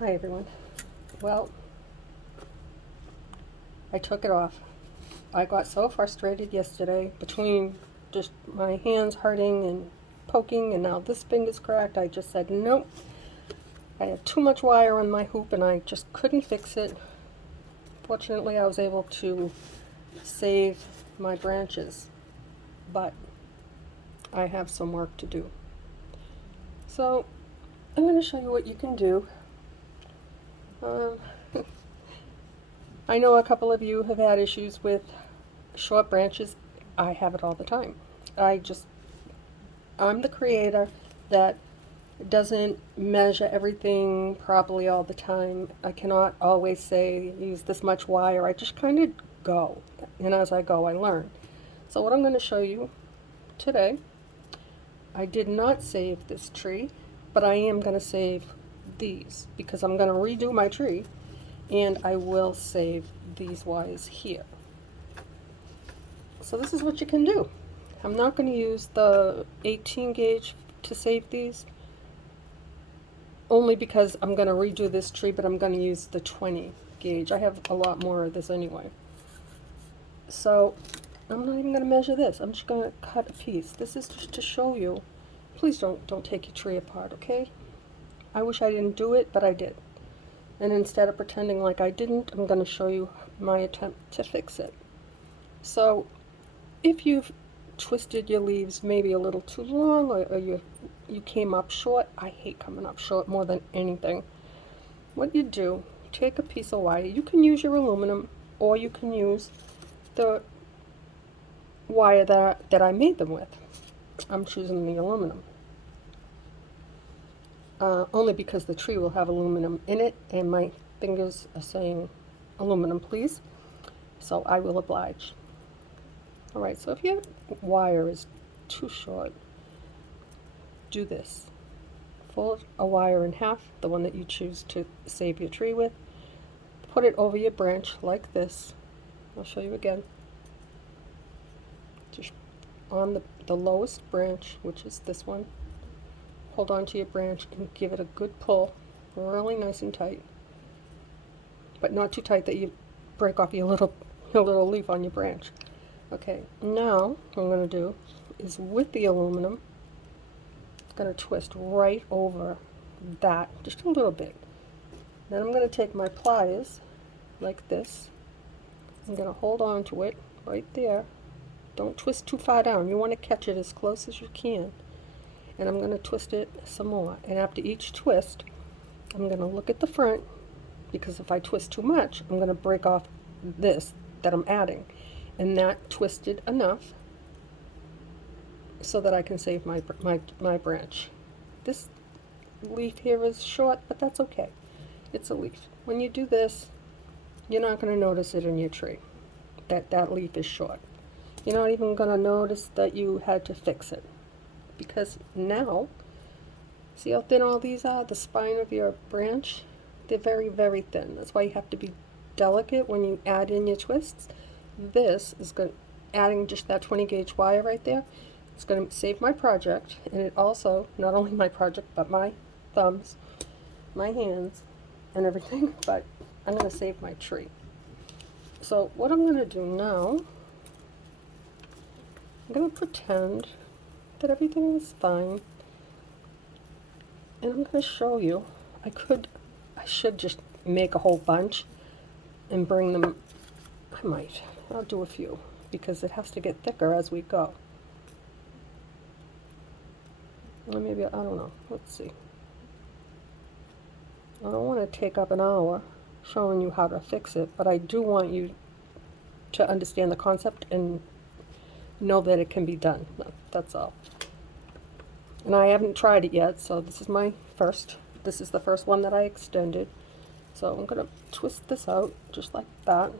Hi everyone. Well, I took it off. I got so frustrated yesterday between just my hands hurting and poking, and now this finger's cracked. I just said nope. I had too much wire on my hoop and I just couldn't fix it. Fortunately, I was able to save my branches, but I have some work to do. So I'm going to show you what you can do. Um, I know a couple of you have had issues with short branches. I have it all the time. I'm the creator that doesn't measure everything properly all the time. I cannot always say use this much wire. I just kind of go, and as I go I learn. So what I'm going to show you today, I did not save this tree, but I am going to save these because I'm going to redo my tree, and I will save these wires here. So this is what you can do. I'm not going to use the 18 gauge to save these, only because I'm going to redo this tree, but I'm going to use the 20 gauge. I have a lot more of this anyway. So I'm not even going to measure this. I'm just going to cut a piece. This is just to show you. Please don't take your tree apart, okay? I wish I didn't do it, but I did. And instead of pretending like I didn't, I'm going to show you my attempt to fix it. So if you've twisted your leaves maybe a little too long, or you came up short, I hate coming up short more than anything. What you do, take a piece of wire. You can use your aluminum, or you can use the wire that I made them with. I'm choosing the aluminum. Only because the tree will have aluminum in it, and my fingers are saying aluminum, please. So I will oblige. Alright, so if your wire is too short, do this. Fold a wire in half, the one that you choose to save your tree with. Put it over your branch like this. I'll show you again. Just on the lowest branch, which is this one. Hold on to your branch and give it a good pull, really nice and tight, but not too tight that you break off your little leaf on your branch. Okay, now what I'm going to do is with the aluminum, I'm going to twist right over that just a little bit. Then I'm going to take my pliers like this. I'm going to hold on to it right there. Don't twist too far down. You want to catch it as close as you can. And I'm going to twist it some more. And after each twist, I'm going to look at the front, because if I twist too much, I'm going to break off this that I'm adding. And that twisted enough so that I can save my branch. This leaf here is short, but that's okay. It's a leaf. When you do this, you're not going to notice it in your tree, that leaf is short. You're not even going to notice that you had to fix it. Because now, see how thin all these are? The spine of your branch, they're very, very thin. That's why you have to be delicate when you add in your twists. This is going, adding just that 20 gauge wire right there, it's going to save my project, and it also, not only my project, but my thumbs, my hands, and everything, but I'm going to save my tree. So what I'm going to do now, I'm going to pretend that everything is fine, and I'm going to show you. I should just make a whole bunch and bring them. I'll do a few because it has to get thicker as we go. Or maybe, I don't know, let's see. I don't want to take up an hour showing you how to fix it, but I do want you to understand the concept and know that it can be done. That's all. And I haven't tried it yet, so this is my first. This is the first one that I extended. So I'm going to twist this out just like that.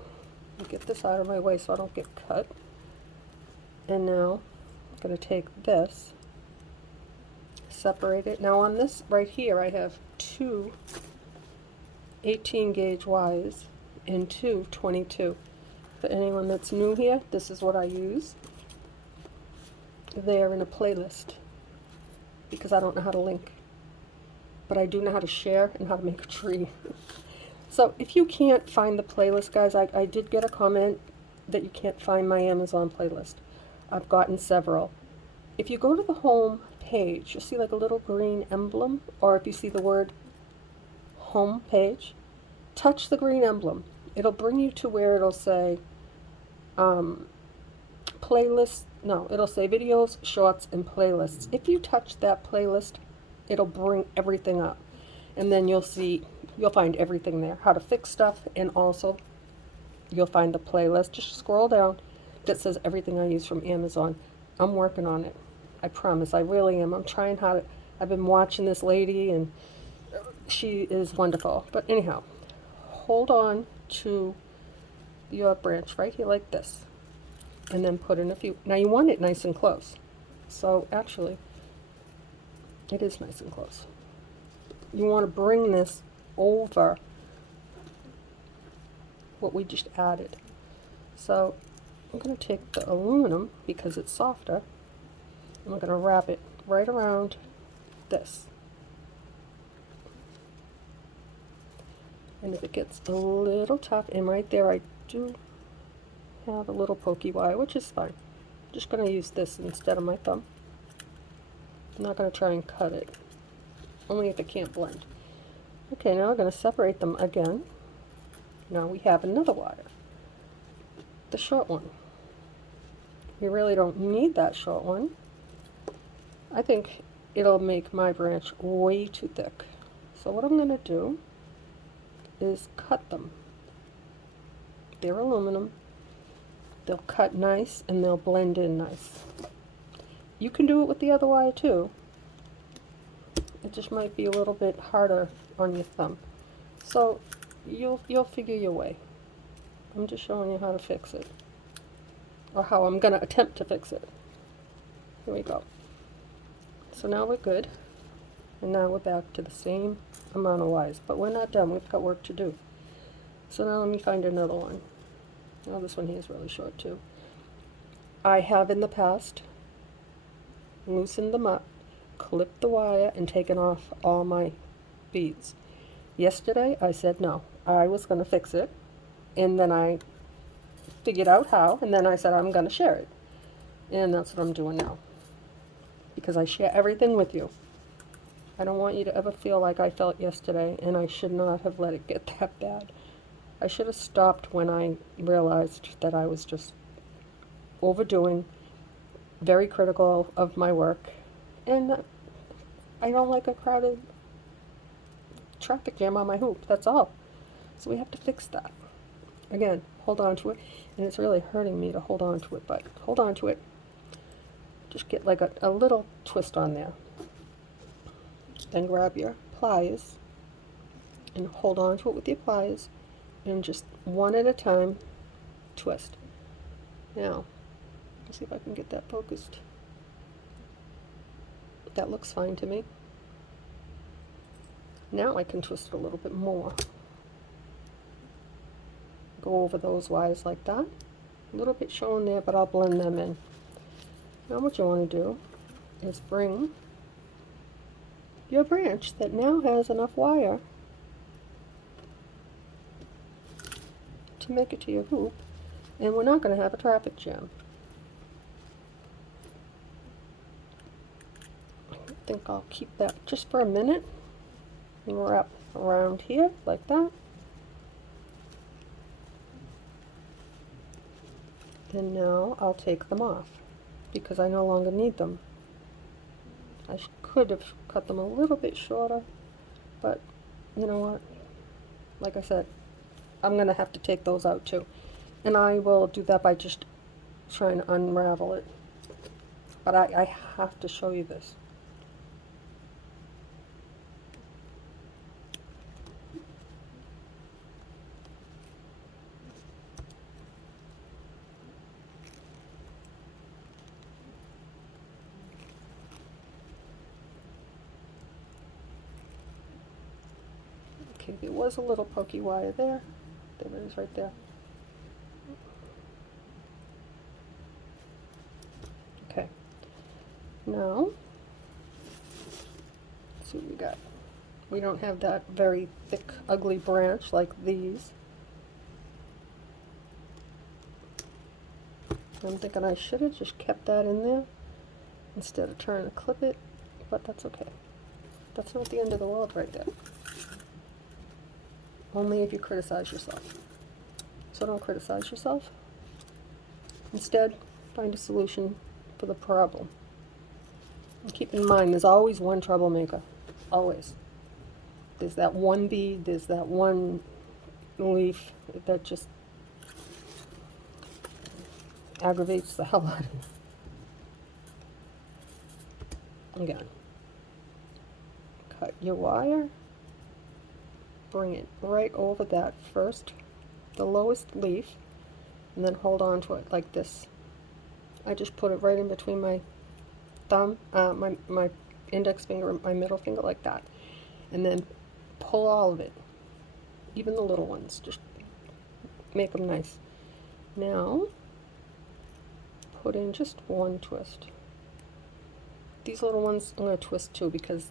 And get this out of my way so I don't get cut. And now I'm going to take this, separate it. Now on this right here, I have two 18 gauge wires and two 22. For anyone that's new here, this is what I use. They're in a playlist because I don't know how to link. but I do know how to share and how to make a tree. So if you can't find the playlist, guys, I did get a comment that you can't find my Amazon playlist. I've gotten several. If you go to the home page, you'll see like a little green emblem, or if you see the word home page, touch the green emblem. It'll bring you to where it'll say playlist. No, it'll say videos, shorts, and playlists. If you touch that playlist, it'll bring everything up. And then you'll find everything there, how to fix stuff, and also you'll find the playlist. Just scroll down that says everything I use from Amazon. I'm working on it. I promise, I really am. I'm trying hard. I've been watching this lady, and she is wonderful. But anyhow, hold on to your branch right here like this, and then put in a few. Now you want it nice and close. So actually, it is nice and close. You want to bring this over what we just added. So I'm going to take the aluminum, because it's softer, and we're going to wrap it right around this. And if it gets a little tough, and right there I do have a little pokey wire, which is fine. I'm just going to use this instead of my thumb. I'm not going to try and cut it, only if it can't blend. Okay, now we're going to separate them again. Now we have another wire, the short one. We really don't need that short one. I think it'll make my branch way too thick. So what I'm going to do is cut them. They're aluminum. They'll cut nice and they'll blend in nice. You can do it with the other wire too. It just might be a little bit harder on your thumb. So you'll figure your way. I'm just showing you how to fix it, or how I'm going to attempt to fix it. Here we go. So now we're good, and now we're back to the same amount of wires, but we're not done. We've got work to do. So now let me find another one. Now this one here is really short too. I have in the past loosened them up, clipped the wire, and taken off all my beads. Yesterday I said no, I was going to fix it, and then I figured out how, and then I said I'm going to share it. And that's what I'm doing now, because I share everything with you. I don't want you to ever feel like I felt yesterday, and I should not have let it get that bad. I should have stopped when I realized that I was just overdoing, very critical of my work, and I don't like a crowded traffic jam on my hoop, that's all. So we have to fix that. Again, hold on to it, and it's really hurting me to hold on to it, but hold on to it. Just get like a little twist on there. Then grab your pliers and hold on to it with your pliers, and just one at a time twist. Now, let's see if I can get that focused. That looks fine to me. Now I can twist it a little bit more. Go over those wires like that. A little bit showing there, but I'll blend them in. Now what you want to do is bring your branch that now has enough wire to make it to your hoop, and we're not going to have a traffic jam. I think I'll keep that just for a minute and wrap around here like that. And now I'll take them off because I no longer need them. I could have cut them a little bit shorter, but you know what? Like I said, I'm going to have to take those out too. And I will do that by just trying to unravel it. But I have to show you this. Okay, there was a little pokey wire there. There it is right there. Okay. Now, let's see what we got. We don't have that very thick, ugly branch like these. I'm thinking I should have just kept that in there instead of trying to clip it, but that's okay. That's not the end of the world right there. Only if you criticize yourself. So don't criticize yourself. Instead, find a solution for the problem. And keep in mind, there's always one troublemaker. Always. There's that one bead, there's that one leaf that just aggravates the hell out of you. Again. Cut your wire. Bring it right over that first, the lowest leaf, and then hold on to it like this. I just put it right in between my thumb, my index finger and my middle finger like that. And then pull all of it, even the little ones, just make them nice. Now, put in just one twist. These little ones I'm going to twist too because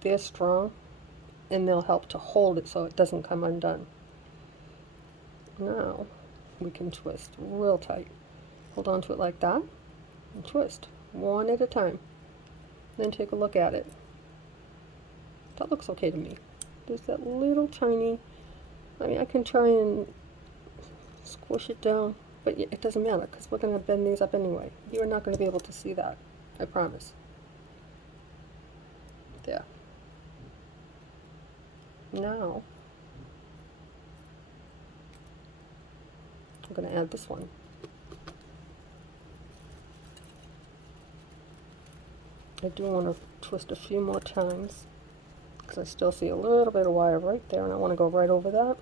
they're strong and they'll help to hold it so it doesn't come undone. Now, we can twist real tight. Hold on to it like that and twist one at a time. Then take a look at it. That looks okay to me. There's that little tiny, I mean, I can try and squish it down, but it doesn't matter because we're going to bend these up anyway. You're not going to be able to see that, I promise. There. Now, I'm going to add this one. I do want to twist a few more times because I still see a little bit of wire right there and I want to go right over that.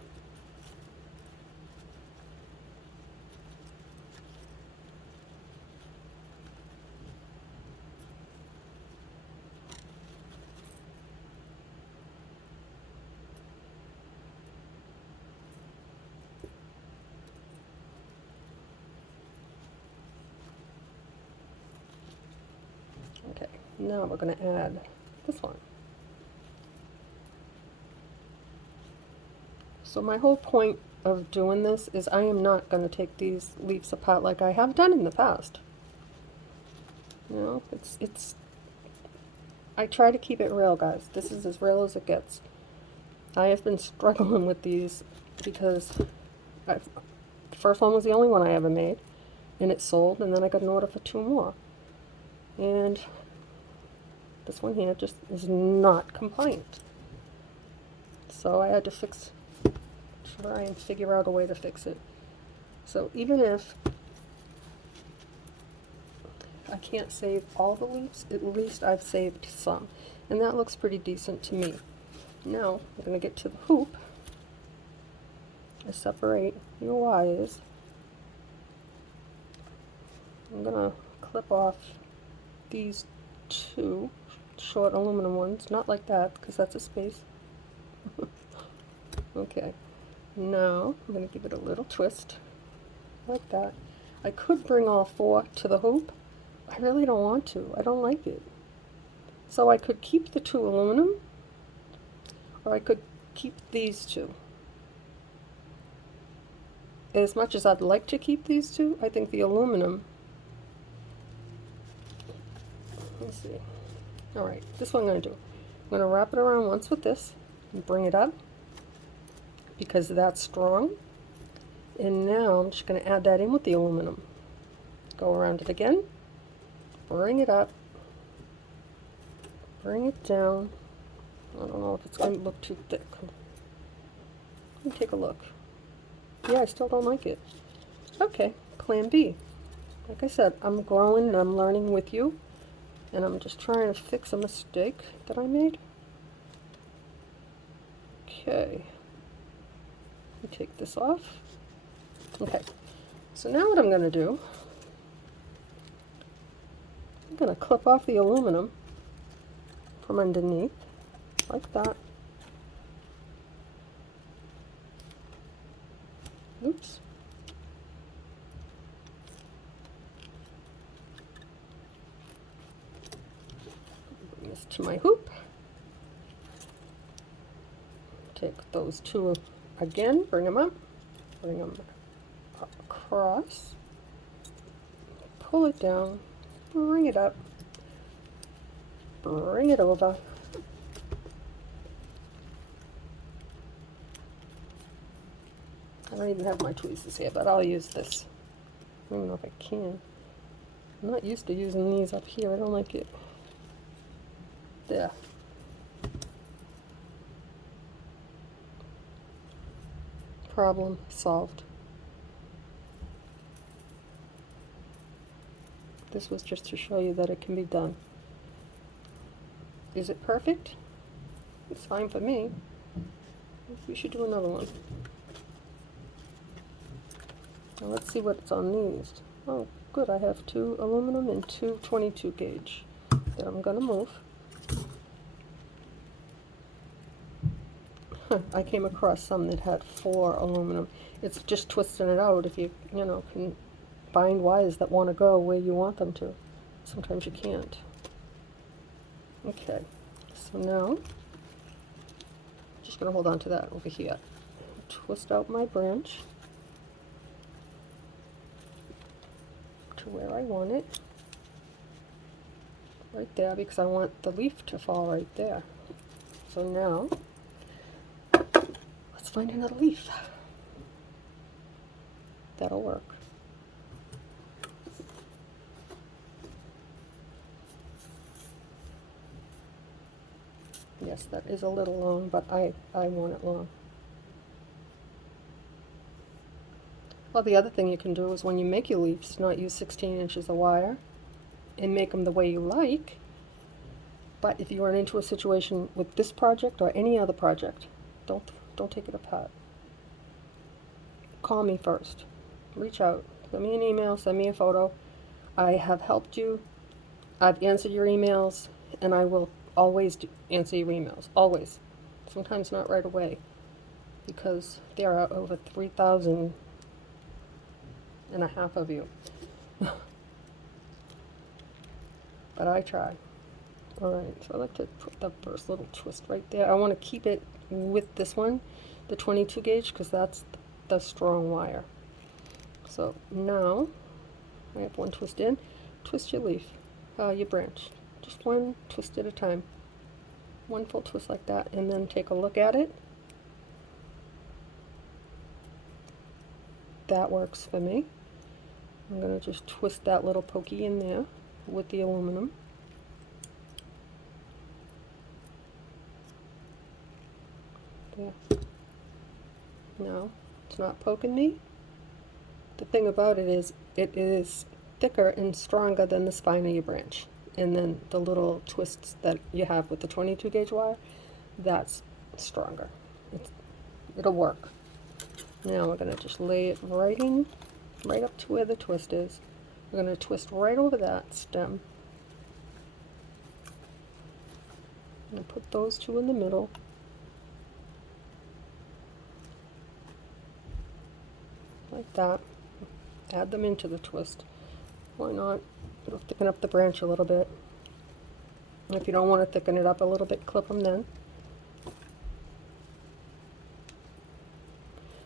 Okay, now we're going to add this one. So my whole point of doing this is I am not going to take these leaves apart like I have done in the past. You know, I try to keep it real, guys. This is as real as it gets. I have been struggling with these because the first one was the only one I ever made, and it sold, and then I got an order for 2 more. And this one here just is not compliant. So I had to try and figure out a way to fix it. So even if I can't save all the leaves, at least I've saved some. And that looks pretty decent to me. Now, I'm going to get to the hoop. I separate your wires. I'm going to clip off these 2 short aluminum ones. Not like that, because that's a space. Okay. Now, I'm going to give it a little twist. Like that. I could bring all 4 to the hoop. I really don't want to. I don't like it. So I could keep the 2 aluminum, or I could keep these 2. As much as I'd like to keep these 2, I think the aluminum, let's see. Alright, this is what I'm going to do. I'm going to wrap it around once with this and bring it up because that's strong. And now I'm just going to add that in with the aluminum. Go around it again. Bring it up, bring it down. I don't know if it's going to look too thick. Let me take a look. Yeah, I still don't like it. Okay, plan B. Like I said, I'm growing and I'm learning with you, and I'm just trying to fix a mistake that I made. Okay, let me take this off. Okay, so now what I'm going to do, I'm going to clip off the aluminum from underneath, like that. Oops. Bring this to my hoop. Take those two again, bring them up, bring them across, pull it down, bring it up, bring it over. I don't even have my tweezers here, but I'll use this. I don't know if I can. I'm not used to using these up here. I don't like it. There. Problem solved. This was just to show you that it can be done. Is it perfect? It's fine for me. We should do another one. Now let's see what's on these. Oh, good. I have 2 aluminum and 2 22 gauge that I'm going to move. I came across some that had 4 aluminum. It's just twisting it out if you can find wires that want to go where you want them to. Sometimes you can't. Okay, so now, just going to hold on to that over here. Twist out my branch to where I want it. Right there, because I want the leaf to fall right there. So now, let's find another leaf. That'll work. Yes, that is a little long, but I want it long. Well, the other thing you can do is when you make your leaves, not use 16 inches of wire and make them the way you like. But if you run into a situation with this project or any other project, don't take it apart. Call me first. Reach out. Send me an email, send me a photo. I have helped you. I've answered your emails, and I will always answer your emails. Always. Sometimes not right away, because there are over 3,000 and a half of you. But I try. Alright, so I like to put the first little twist right there. I want to keep it with this one, the 22 gauge, because that's the strong wire. So now, I have one twist in. Twist your leaf, your branch. Just one twist at a time. One full twist like that, and then take a look at it. That works for me. I'm going to just twist that little pokey in there with the aluminum. There. Now, it's not poking me. The thing about it is thicker and stronger than the spine of your branch. And then the little twists that you have with the 22 gauge wire, that's stronger. It'll work. Now we're going to just lay it right up to where the twist is. We're going to twist right over that stem. I'm going to put those two in the middle. Like that. Add them into the twist. Why not? It'll thicken up the branch a little bit. And if you don't want to thicken it up a little bit, clip them then.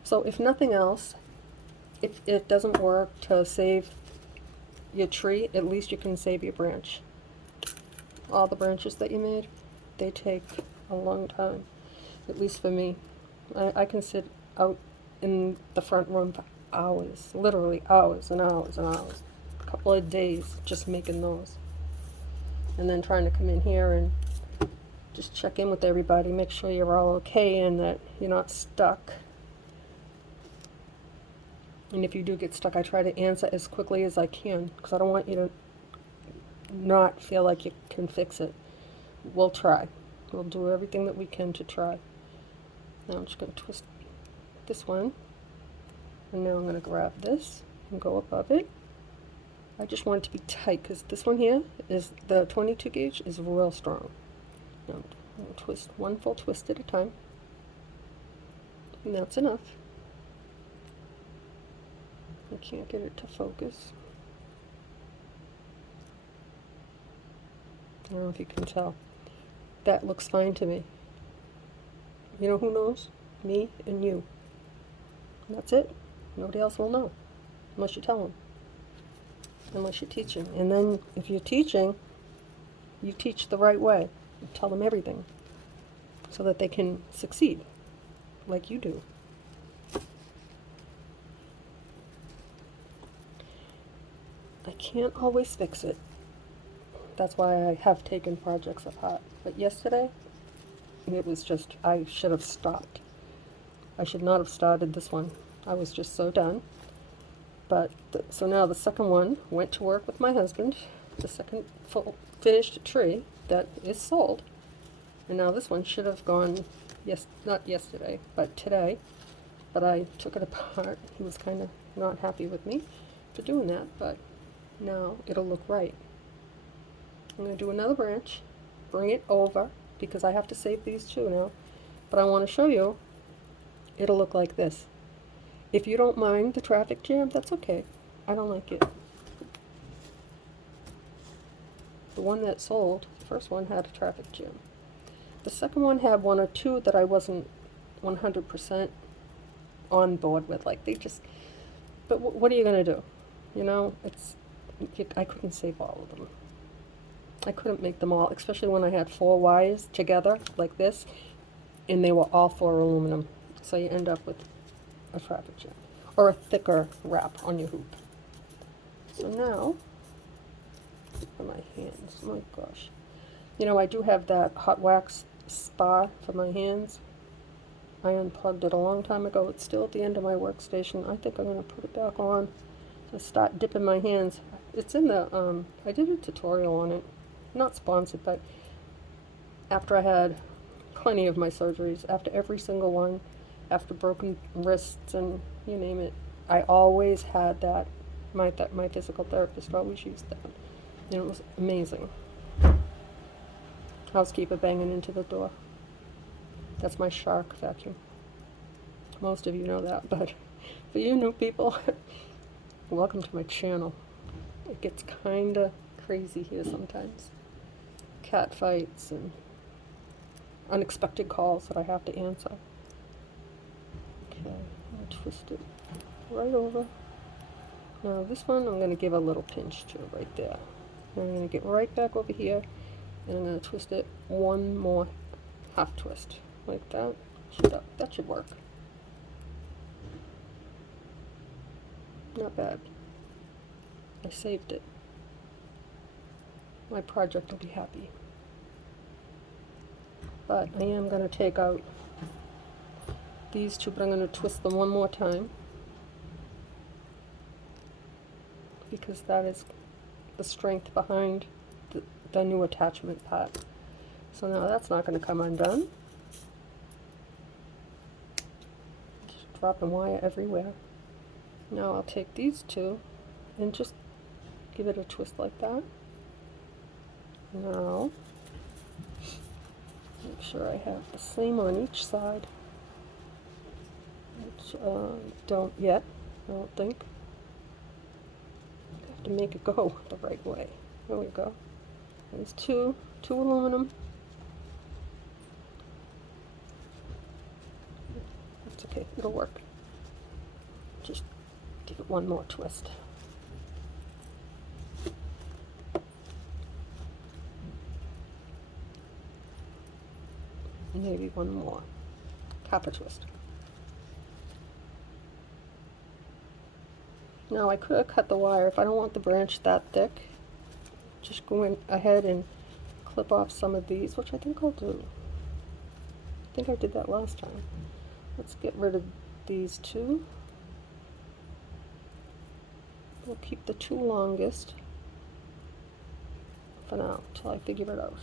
So if nothing else, if it doesn't work to save your tree, at least you can save your branch. All the branches that you made, they take a long time, at least for me. I can sit out in the front room for hours, literally hours and hours and hours, a couple of days just making those. And then trying to come in here and just check in with everybody, make sure you're all okay and that you're not stuck. And if you do get stuck, I try to answer as quickly as I can, because I don't want you to not feel like you can fix it. We'll try. We'll do everything that we can to try. Now I'm just going to twist this one. And now I'm going to grab this and go above it. I just want it to be tight, because this one here is the 22 gauge is real strong. Now I'm going to twist one full twist at a time. And that's enough. I can't get it to focus. I don't know if you can tell. That looks fine to me. You know who knows? Me and you. And that's it. Nobody else will know unless you tell them, unless you're teaching. And then if you're teaching, you teach the right way. You tell them everything so that they can succeed like you do. I can't always fix it. That's why I have taken projects apart. But yesterday, it was just, I should have stopped. I should not have started this one. I was just so done. But, so now the second one went to work with my husband. The second full finished tree that is sold. And now this one should have gone, not yesterday, but today. But I took it apart. He was kind of not happy with me for doing that, but now it'll look right. I'm going to do another branch, bring it over, because I have to save these two now. But I want to show you, it'll look like this. If you don't mind the traffic jam, that's okay. I don't like it. The one that sold, the first one had a traffic jam. The second one had one or two that I wasn't 100% on board with. Like, they just, but what are you going to do? You know, I couldn't save all of them. I couldn't make them all, especially when I had 4 wires together like this, and they were all 4 aluminum. So you end up with a traffic jam, or a thicker wrap on your hoop. So now, for my hands, oh my gosh. You know, I do have that hot wax spa for my hands. I unplugged it a long time ago. It's still at the end of my workstation. I think I'm going to put it back on to start dipping my hands. It's in the, I did a tutorial on it. Not sponsored, but after I had plenty of my surgeries, after every single one, after broken wrists and you name it, I always had that. My physical therapist always used that, and it was amazing. Housekeeper banging into the door. That's my Shark vacuum. Most of you know that, but for you new people, welcome to my channel. It gets kinda crazy here sometimes. Cat fights and unexpected calls that I have to answer. Okay, I'm gonna twist it right over. Now this one I'm gonna give a little pinch to right there. And I'm gonna get right back over here, and I'm gonna twist it one more half twist like that. That should work. Not bad. I saved it. My project will be happy. But I am going to take out these two, but I'm going to twist them one more time, because that is the strength behind the new attachment part. So now that's not going to come undone. Just dropping wire everywhere. Now I'll take these two and just give it a twist like that. Now, make sure I have the same on each side, which don't yet, I don't think. I have to make it go the right way. There we go. There's two aluminum. That's okay, it'll work. Just give it one more twist. Maybe one more. Copper twist. Now I could have cut the wire if I don't want the branch that thick. Just go in ahead and clip off some of these, which I think I'll do. I think I did that last time. Let's get rid of these two. We'll keep the two longest for now, till I figure it out.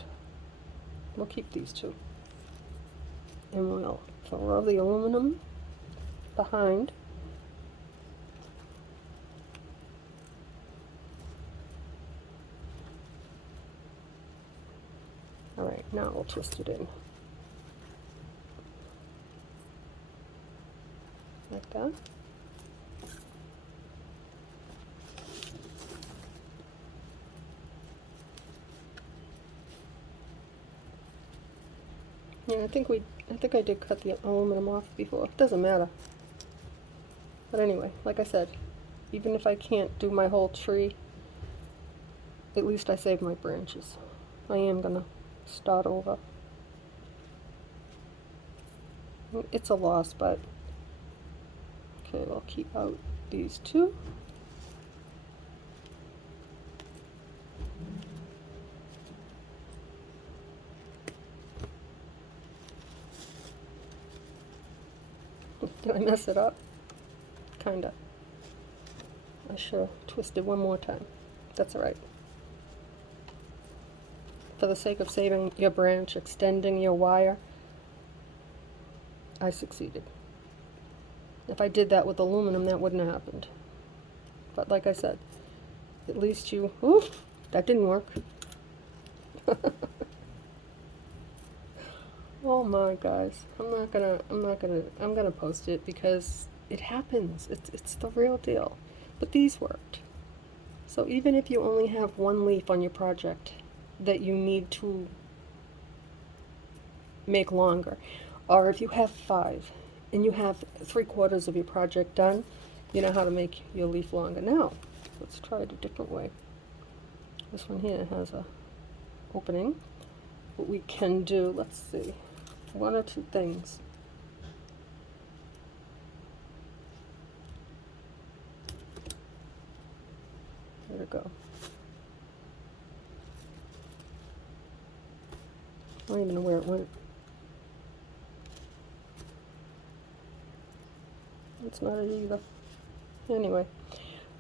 We'll keep these two. And we'll throw the aluminum behind. Alright, now we'll twist it in. Like that. Yeah, I think we I think I did cut the aluminum off before. It doesn't matter. But anyway, like I said, even if I can't do my whole tree, at least I saved my branches. I am gonna start over. It's a loss, but okay, we'll keep out these two. Did I mess it up? Kinda. I should have twisted one more time. That's alright. For the sake of saving your branch, extending your wire, I succeeded. If I did that with aluminum, that wouldn't have happened. But like I said, at least you, oof, that didn't work. Oh my guys, I'm gonna post it because it happens. It's the real deal. But these worked. So even if you only have one leaf on your project that you need to make longer, or if you have 5 and you have 3/4 of your project done, you know how to make your leaf longer. Now, let's try it a different way. This one here has a opening. What we can do, let's see, 1 or 2 things. There it go. I don't even know where it went. It's not it either. Anyway,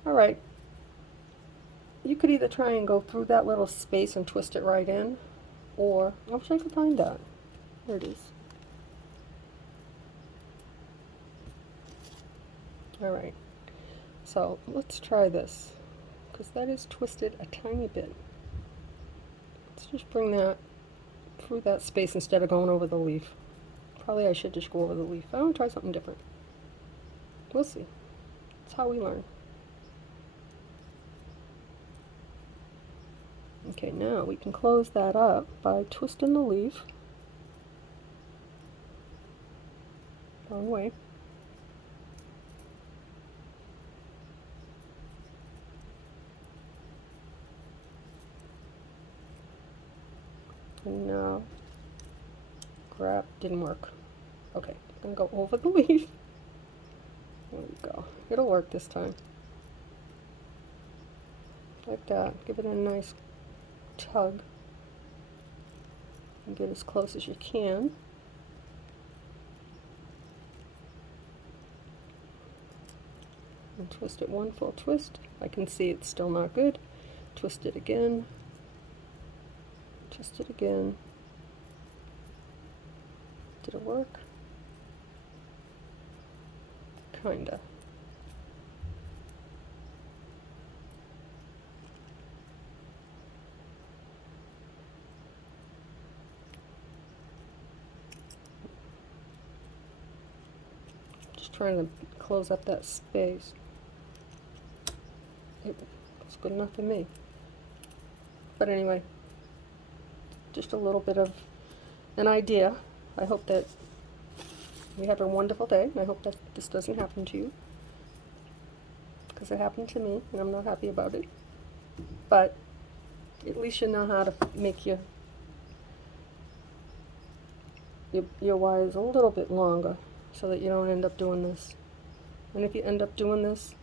alright. You could either try and go through that little space and twist it right in, or I wish I could find that. There it is. Alright, so let's try this, because that is twisted a tiny bit. Let's just bring that through that space instead of going over the leaf. Probably I should just go over the leaf. I want to try something different. We'll see. That's how we learn. Okay, now we can close that up by twisting the leaf. Wrong way. And now, crap, didn't work. Okay, I'm gonna go over the leaf. There we go. It'll work this time. Like that. Give it a nice tug. And get as close as you can. And twist it 1 full twist. I can see it's still not good. Twist it again. Twist it again. Did it work? Kinda. Just trying to close up that space. It's good enough for me. But anyway, just a little bit of an idea. I hope that you have a wonderful day, and I hope that this doesn't happen to you, because it happened to me, and I'm not happy about it. But at least you know how to make your wires a little bit longer, so that you don't end up doing this. And if you end up doing this,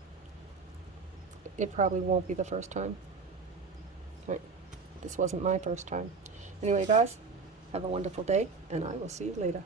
it probably won't be the first time. Right. This wasn't my first time. Anyway, guys, have a wonderful day, and I will see you later.